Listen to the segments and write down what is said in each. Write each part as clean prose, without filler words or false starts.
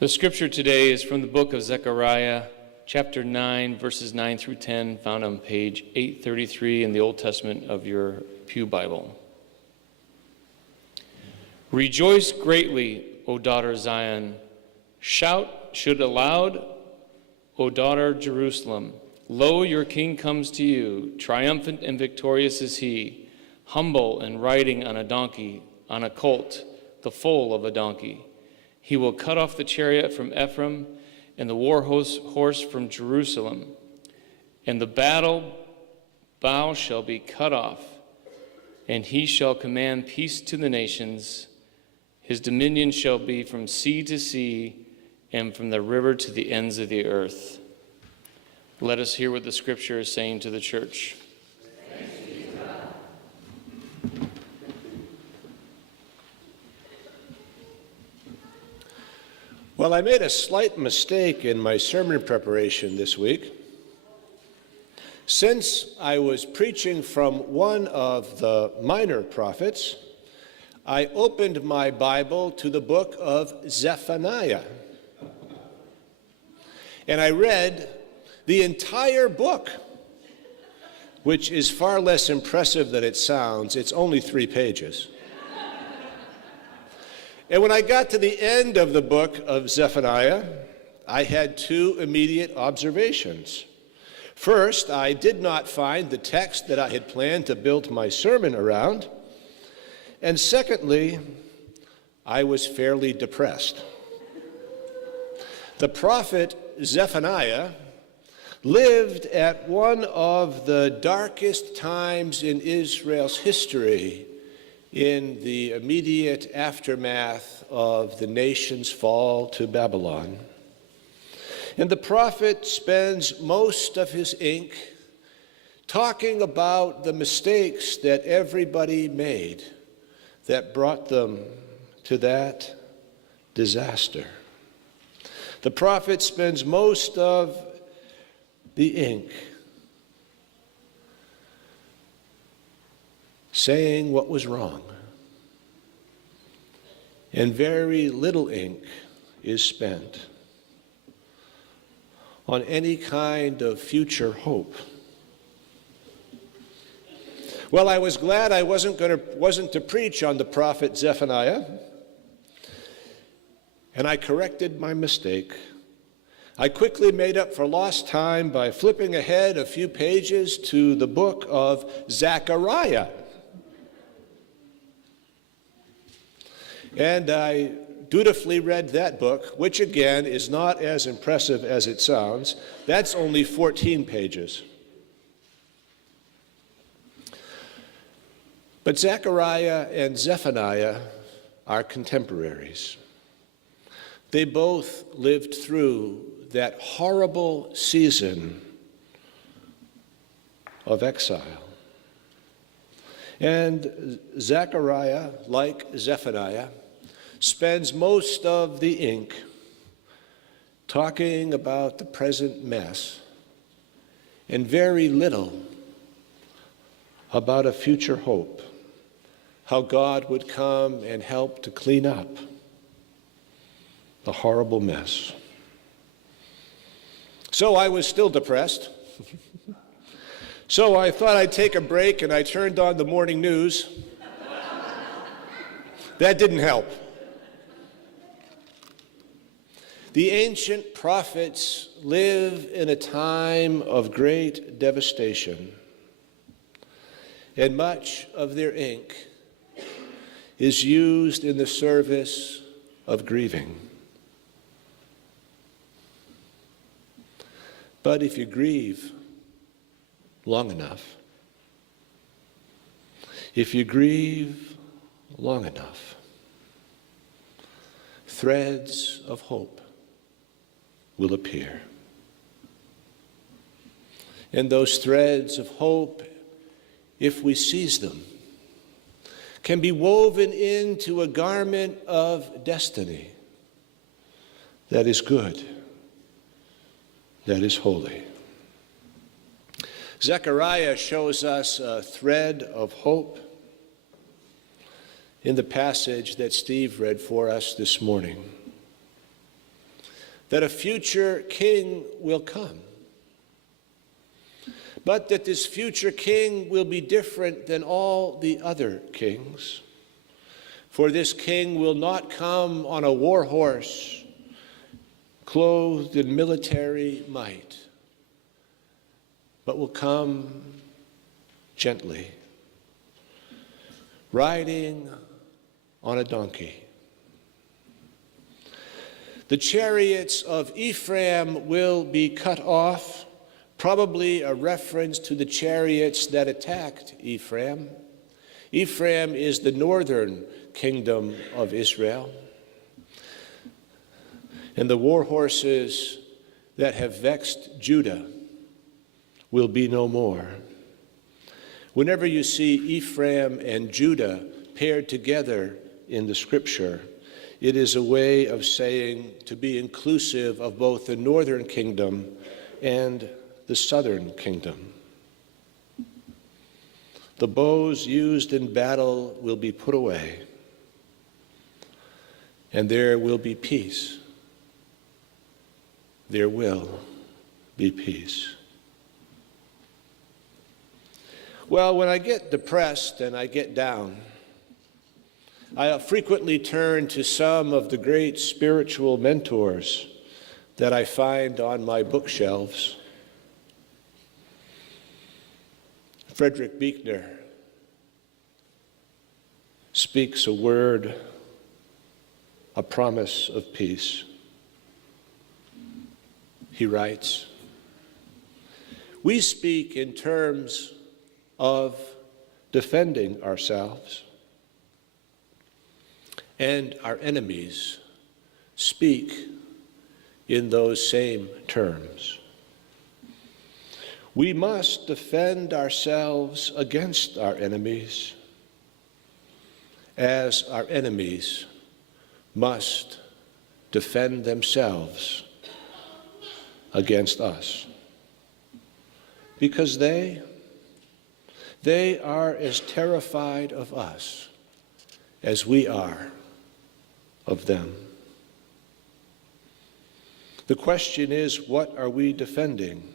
The scripture today is from the book of Zechariah, chapter 9, verses 9 through 10, found on page 833 in the Old Testament of your Pew Bible. Rejoice greatly, O daughter Zion. Shout aloud, O daughter Jerusalem. Lo, your king comes to you. Triumphant and victorious is he, humble and riding on a donkey, on a colt, the foal of a donkey. He will cut off the chariot from Ephraim and the war horse from Jerusalem. And the battle bow shall be cut off, and he shall command peace to the nations. His dominion shall be from sea to sea and from the river to the ends of the earth. Let us hear what the scripture is saying to the church. Well, I made a slight mistake in my sermon preparation this week. Since I was preaching from one of the minor prophets, I opened my Bible to the book of Zephaniah. And I read the entire book, which is far less impressive than it sounds. It's only 3 pages. And when I got to the end of the book of Zephaniah, I had 2 immediate observations. First, I did not find the text that I had planned to build my sermon around. And secondly, I was fairly depressed. The prophet Zephaniah lived at one of the darkest times in Israel's history, in the immediate aftermath of the nation's fall to Babylon. And the prophet spends most of his ink talking about the mistakes that everybody made that brought them to that disaster. The prophet spends most of the ink saying what was wrong, and very little ink is spent on any kind of future hope. Well, I was glad I wasn't to preach on the prophet Zephaniah, and I corrected my mistake. I quickly made up for lost time by flipping ahead a few pages to the book of Zechariah. And I dutifully read that book, which again is not as impressive as it sounds. That's only 14 pages. But Zechariah and Zephaniah are contemporaries. They both lived through that horrible season of exile. And Zechariah, like Zephaniah, spends most of the ink talking about the present mess and very little about a future hope, how God would come and help to clean up the horrible mess. So I was still depressed. So I thought I'd take a break, and I turned on the morning news. That didn't help. The ancient prophets live in a time of great devastation, and much of their ink is used in the service of grieving. But if you grieve long enough, threads of hope will appear. And those threads of hope, if we seize them, can be woven into a garment of destiny that is good, that is holy. Zechariah shows us a thread of hope in the passage that Steve read for us this morning. that a future king will come, but that this future king will be different than all the other kings. For this king will not come on a war horse, clothed in military might, but will come gently, riding on a donkey. The chariots of Ephraim will be cut off, probably a reference to the chariots that attacked Ephraim. Ephraim is the northern kingdom of Israel. And the war horses that have vexed Judah will be no more. Whenever you see Ephraim and Judah paired together in the scripture, it is a way of saying to be inclusive of both the northern kingdom and the southern kingdom. The bows used in battle will be put away, and there will be peace. There will be peace. Well, when I get depressed and I get down, I frequently turn to some of the great spiritual mentors that I find on my bookshelves. Frederick Buechner speaks a word, a promise of peace. He writes, "We speak in terms of defending ourselves, and our enemies speak in those same terms. We must defend ourselves against our enemies, as our enemies must defend themselves against us. Because they are as terrified of us as we are of them. The question is, what are we defending?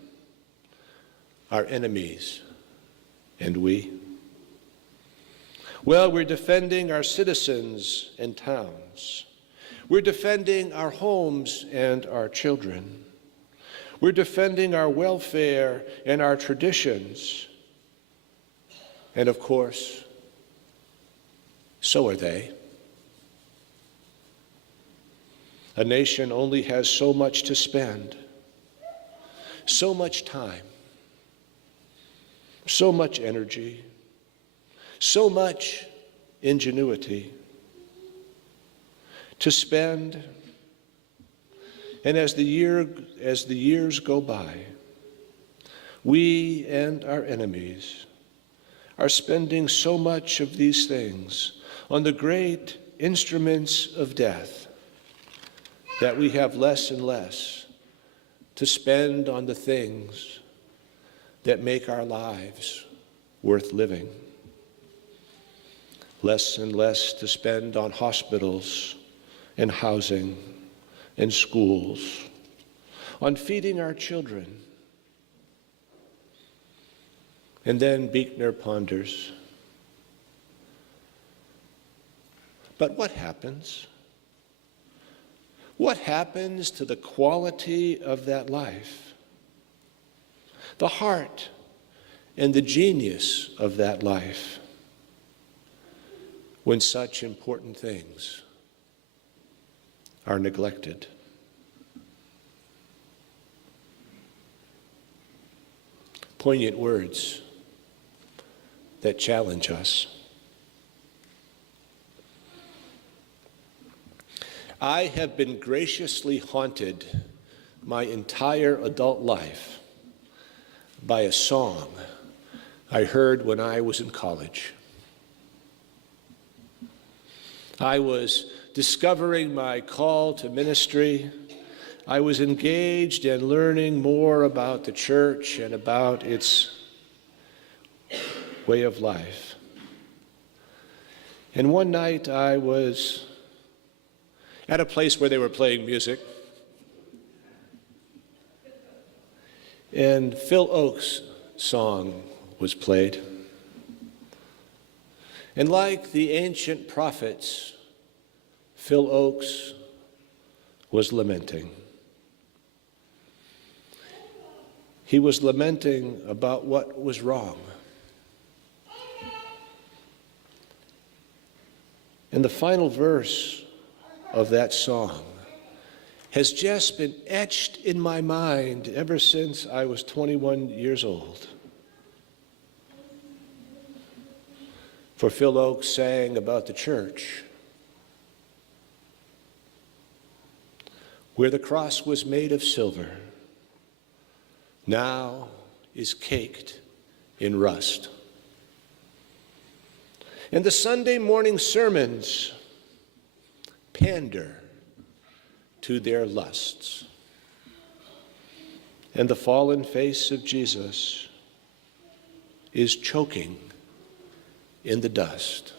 Our enemies and we? Well, we're defending our citizens and towns. We're defending our homes and our children. We're defending our welfare and our traditions. And of course, so are they. A nation only has so much to spend, so much time, so much energy, so much ingenuity to spend. And as the years go by, we and our enemies are spending so much of these things on the great instruments of death that we have less and less to spend on the things that make our lives worth living. Less and less to spend on hospitals and housing and schools, on feeding our children. And then Buechner ponders, but what happens? What happens to the quality of that life? The heart and the genius of that life when such important things are neglected? Poignant words that challenge us. I have been graciously haunted my entire adult life by a song I heard when I was in college. I was discovering my call to ministry. I was engaged in learning more about the church and about its way of life. And one night I was at a place where they were playing music, and Phil Oakes' song was played. And like the ancient prophets, Phil Oakes was lamenting. He was lamenting about what was wrong. And the final verse of that song has just been etched in my mind ever since I was 21 years old. For Phil Oakes sang about the church, where the cross was made of silver, now is caked in rust. And the Sunday morning sermons pander to their lusts. And the fallen face of Jesus is choking in the dust.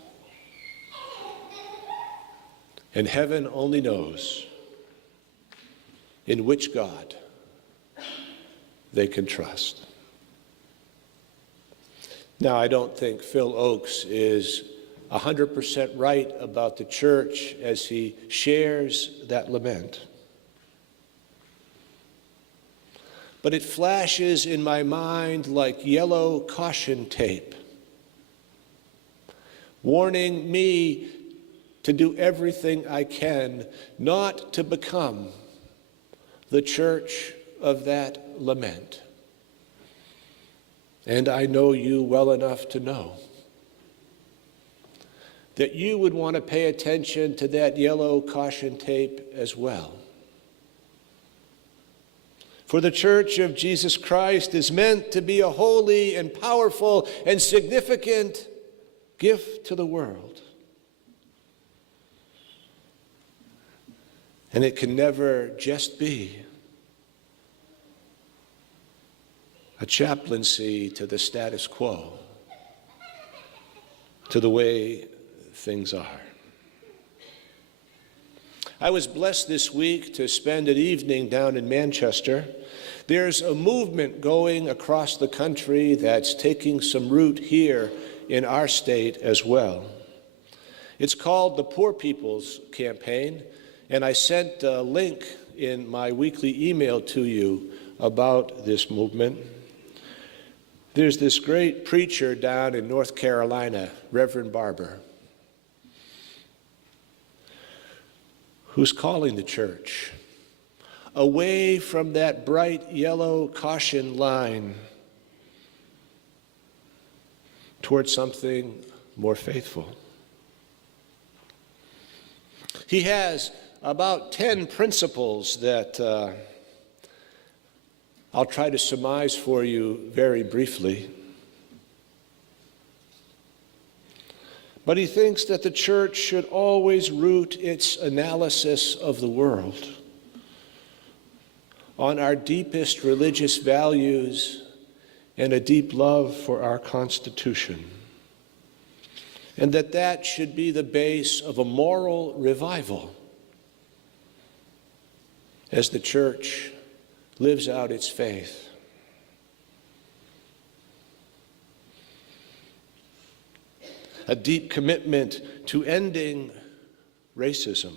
And heaven only knows in which God they can trust. Now, I don't think Phil Oakes is 100% right about the church as he shares that lament. But it flashes in my mind like yellow caution tape, warning me to do everything I can not to become the church of that lament. And I know you well enough to know that you would want to pay attention to that yellow caution tape as well. For the Church of Jesus Christ is meant to be a holy and powerful and significant gift to the world. And it can never just be a chaplaincy to the status quo, to the way things are. I was blessed this week to spend an evening down in Manchester. There's a movement going across the country that's taking some root here in our state as well. It's called the Poor People's Campaign, and I sent a link in my weekly email to you about this movement. There's this great preacher down in North Carolina, Reverend Barber, who's calling the church away from that bright yellow caution line towards something more faithful. He has about 10 principles that I'll try to surmise for you very briefly. But he thinks that the church should always root its analysis of the world on our deepest religious values and a deep love for our Constitution, and that should be the base of a moral revival as the church lives out its faith. A deep commitment to ending racism,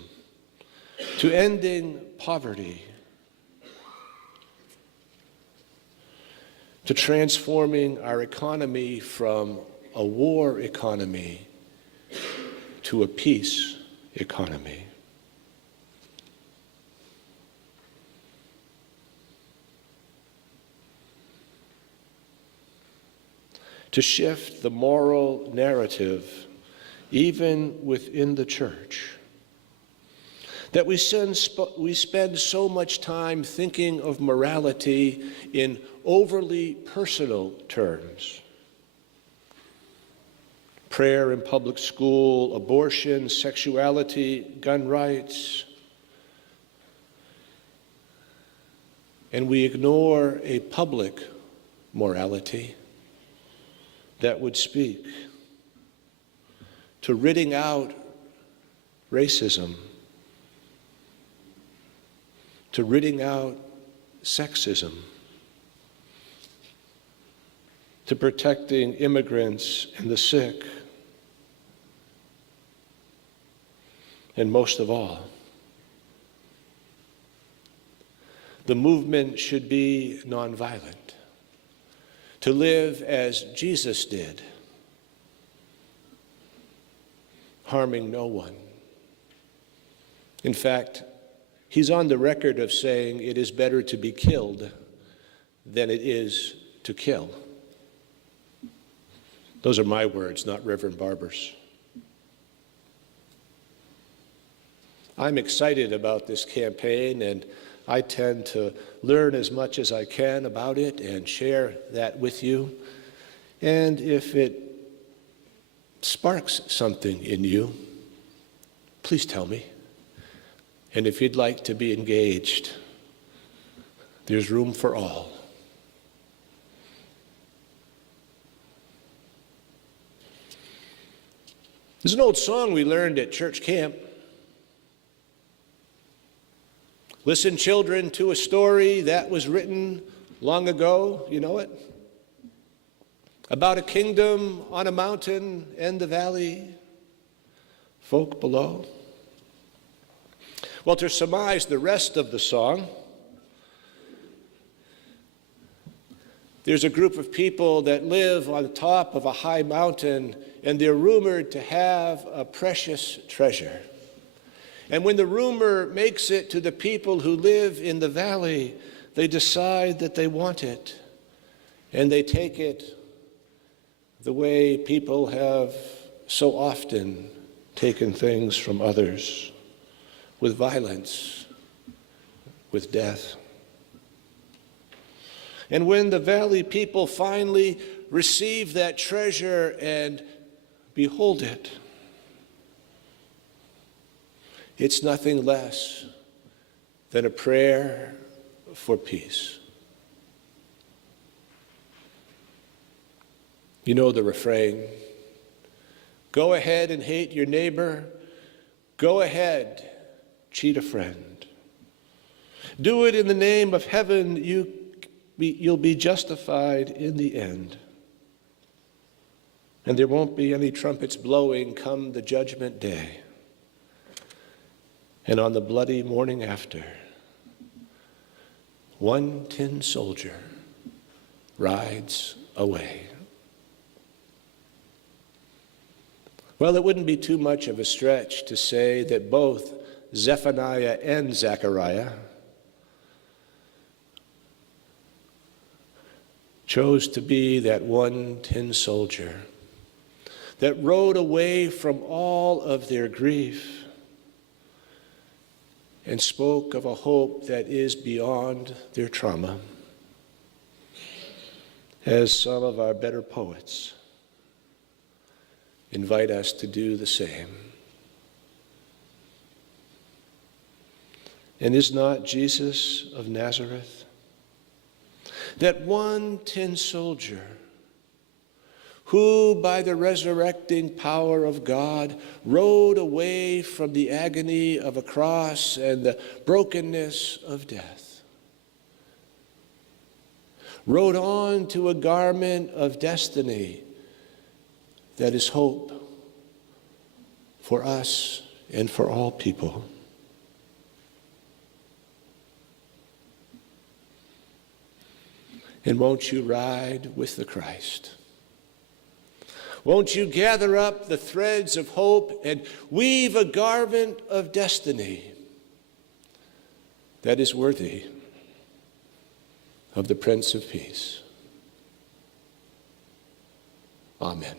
to ending poverty, to transforming our economy from a war economy to a peace economy. To shift the moral narrative even within the church. That we spend so much time thinking of morality in overly personal terms. Prayer in public school, abortion, sexuality, gun rights. And we ignore a public morality that would speak to ridding out racism, to ridding out sexism, to protecting immigrants and the sick. And most of all, the movement should be nonviolent, to live as Jesus did, harming no one. In fact, he's on the record of saying it is better to be killed than it is to kill. Those are my words, not Reverend Barber's. I'm excited about this campaign, and I tend to learn as much as I can about it and share that with you. And if it sparks something in you, please tell me. And if you'd like to be engaged, there's room for all. There's an old song we learned at church camp. Listen, children, to a story that was written long ago. You know it? About a kingdom on a mountain and the valley, folk below. Well, to surmise the rest of the song, there's a group of people that live on the top of a high mountain, and they're rumored to have a precious treasure. And when the rumor makes it to the people who live in the valley, they decide that they want it. And they take it the way people have so often taken things from others, with violence, with death. And when the valley people finally receive that treasure and behold it, it's nothing less than a prayer for peace. You know the refrain. Go ahead and hate your neighbor. Go ahead, cheat a friend. Do it in the name of heaven. You'll be justified in the end. And there won't be any trumpets blowing come the judgment day. And on the bloody morning after, one tin soldier rides away. Well, it wouldn't be too much of a stretch to say that both Zephaniah and Zechariah chose to be that one tin soldier that rode away from all of their grief and spoke of a hope that is beyond their trauma, as some of our better poets invite us to do the same. And is not Jesus of Nazareth, that one tin soldier who, by the resurrecting power of God, rode away from the agony of a cross and the brokenness of death, rode on to a garment of destiny that is hope for us and for all people. And won't you ride with the Christ? Won't you gather up the threads of hope and weave a garment of destiny that is worthy of the Prince of Peace? Amen.